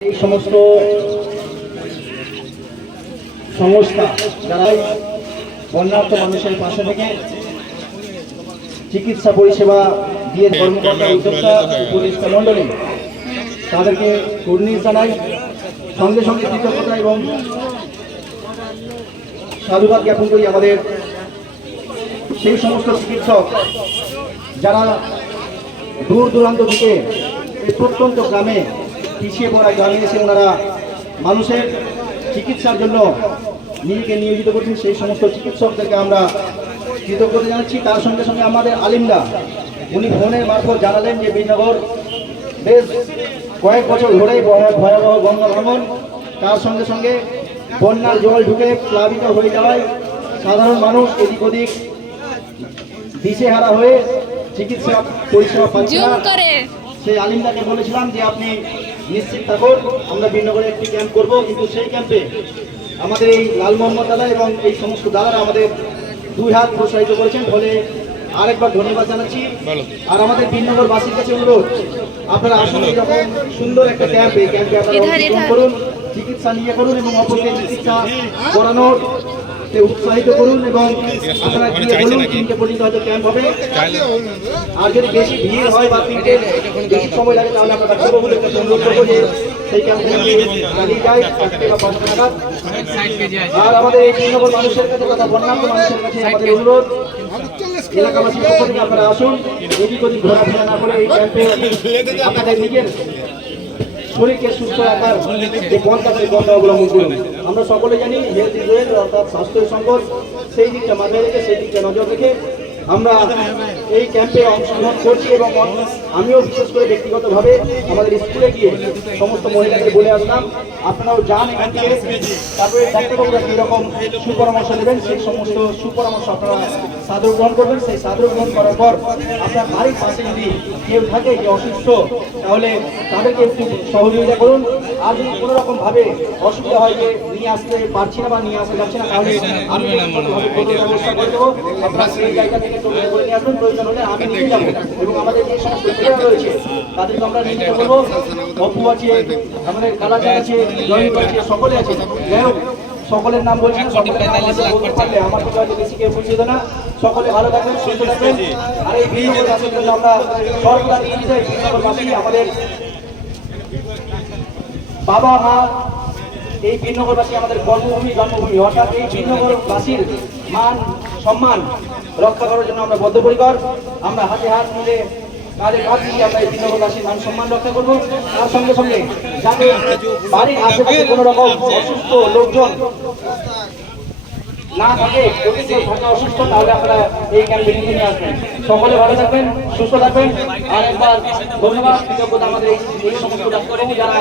এই সমস্ত সংস্থা যারা বন্যার্ত মানুষের পাশে থেকে চিকিৎসা পরিষেবা দিয়ে কর্মকর্তা উদ্যোক্তা উপদেষ্টা মণ্ডলী তাদেরকে কুর্নিশ জানাই, সঙ্গে সঙ্গে কৃতজ্ঞতা এবং সাধুবাদ জ্ঞাপন করি আমাদের সেই সমস্ত চিকিৎসক যারা দূর দূরান্ত থেকে এই প্রত্যন্ত গ্রামে পিছিয়ে পড়া গ্রামে এসে ওনারা মানুষের চিকিৎসার জন্য নিজেকে নিয়োজিত করছেন। সেই সমস্ত চিকিৎসকদেরকে আমরা কৃতজ্ঞতা জানাচ্ছি। তার সঙ্গে সঙ্গে আমাদের আলিমরা উনি ফোনের মারফত জানালেন যে বিনগর বেশ কয়েক বছর ধরেই ভয়াবহ গঙ্গা ভাঙন, তার সঙ্গে সঙ্গে বন্যার জল ঢুকে প্লাবিত হয়ে যাওয়ায় সাধারণ মানুষ এদিক ওদিক দিশেহারা হয়ে চিকিৎসা পরিষেবা পাচ্ছে না। সেই আলিমদাকে বলেছিলাম যে আপনি নিশ্চিত থাকুন, আমরা বিনগরে একটি ক্যাম্প করব, কিন্তু সেই ক্যাম্পে আমাদের এই লাল মোহাম্মদ দাদা এবং এই সমস্ত দাদারা আমাদের দুই হাত প্রসারিত করেছেন, ফলে আরেকবার ধন্যবাদ জানাচ্ছি। আর আমাদের বিনগরবাসীর কাছে অনুরোধ, আপনারা আসলে যখন সুন্দর একটা ক্যাম্প, এই ক্যাম্পে আপনারা অংশগ্রহণ করুন, চিকিৎসা নিয়ে করুন এবং অপরকে চিকিৎসা করানোর উৎসাহিত করুন এবং আপনারা গিয়ে বলুন 3টে পর্যন্ত হয়তো ক্যাম্প হবে। আর যদি বেশি ভিড় হয় বা 3টে বেশি সময় লাগে তাহলে আমরা ডাক্তারবাবুর কাছে অনুরোধ করবো যে সেই ক্যাম্পে চালিয়ে যায় 4টে বা 5টা নাগাদ। আর আমাদের এই বিনগর মানুষের কাছে তথা বন্যার্ত মানুষের কাছে আমাদের অনুরোধ, এলাকাবাসীর পক্ষ থেকে আপনারা আসুন, এদিক ওদিক ঘোরাফেরা না করে এই ক্যাম্পে আপনাদের নিজের শরীরকে সুস্থ রাখার যে পন্থা সেই পন্থা অবলম্বন করুন। আমরা সকলে জানি হেলথ ইজ ওয়েলথ, অর্থাৎ স্বাস্থ্য সম্পদ, সেই দিকটা মাথায় রেখে সেই দিকটা নজর রেখে আমরা এই ক্যাম্পে অংশগ্রহণ করছি এবং আমিও বিশেষ করে ব্যক্তিগতভাবে আমাদের স্কুলে গিয়ে সমস্ত মহিলাদের বলে আসলাম আপনারাও যান এখান থেকে, তারপরে ডাক্তারবাবুরা কীরকম সুপরামর্শ দেবেন সেই সমস্ত সুপরামর্শ আপনারা সাদর গ্রহণ করবেন। সেই সাদর গ্রহণ করার পর আপনার বাড়ির পাশে যদি কেউ থাকে যে অসুস্থ, তাহলে তাদেরকে একটু সহযোগিতা করুন। আর যদি কোনো রকমভাবে অসুবিধা হয় যে নিয়ে আসতে পারছি না বা নিয়ে আসতে পারছি না, তাহলে আমি ব্যবস্থা করে দেবো। আপনারা সেই জায়গা থেকে করে নিয়ে আসবেন, প্রয়োজন হলে আমি নিয়ে যাবো এবং আমাদের যে সমস্ত ছেলেরা রয়েছে তাদেরকে আমরা নিয়ে যেতে বলবো। অপু আছে, আমাদের কালাচার আছে, জয়ন্ত আছে, সকলে আছে। যাই হোক, সকলের নাম বলছি না, সকলের নাম বলতে পারলে আমার কাছে হয়তো বেশি কেউ বুঝিয়ে দেয় না। সকলে ভালো থাকবেন, সুস্থ থাকবেন। আর এই বিনগরবাসীর জন্য আমরা সরকার নিয়ে যাই, বিনগরবাসী আমাদের বাবা মা, এই বিনগরবাসী আমাদের কর্মভূমি জন্মভূমি, অর্থাৎ এই বিনগরবাসীর মান সম্মান রক্ষা করার জন্য আমরা বদ্ধপরিকর। আমরা হাতে হাত মিলে কাঁধে কাঁধ মিলিয়ে আমরা এই বিনগরবাসীর মান সম্মান রক্ষা করবো। তার সঙ্গে সঙ্গে যাতে বাড়ির আশেপাশে কোনো রকম অসুস্থ লোকজন না থাকে, যদি কেউ থাকে অসুস্থ, তাহলে আপনারা এই ক্যাম্পে নিয়ে আসবেন। সকলে ভালো থাকবেন, সুস্থ থাকবেন। আর একবার ধন্যবাদ, কৃতজ্ঞতা আমাদের এই সমস্ত ডাক্তারবাবু যারা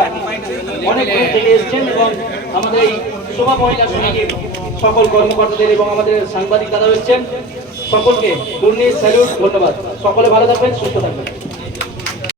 অনেক দূর থেকে এসেছেন এবং আমাদের এই শোভা মহিলা সমিতির সকল কর্মকর্তাদের এবং আমাদের সাংবাদিক দাদা এসেছেন, সকলকে কুর্নিশ স্যালুট, ধন্যবাদ। সকলে ভালো থাকবেন, সুস্থ থাকবেন।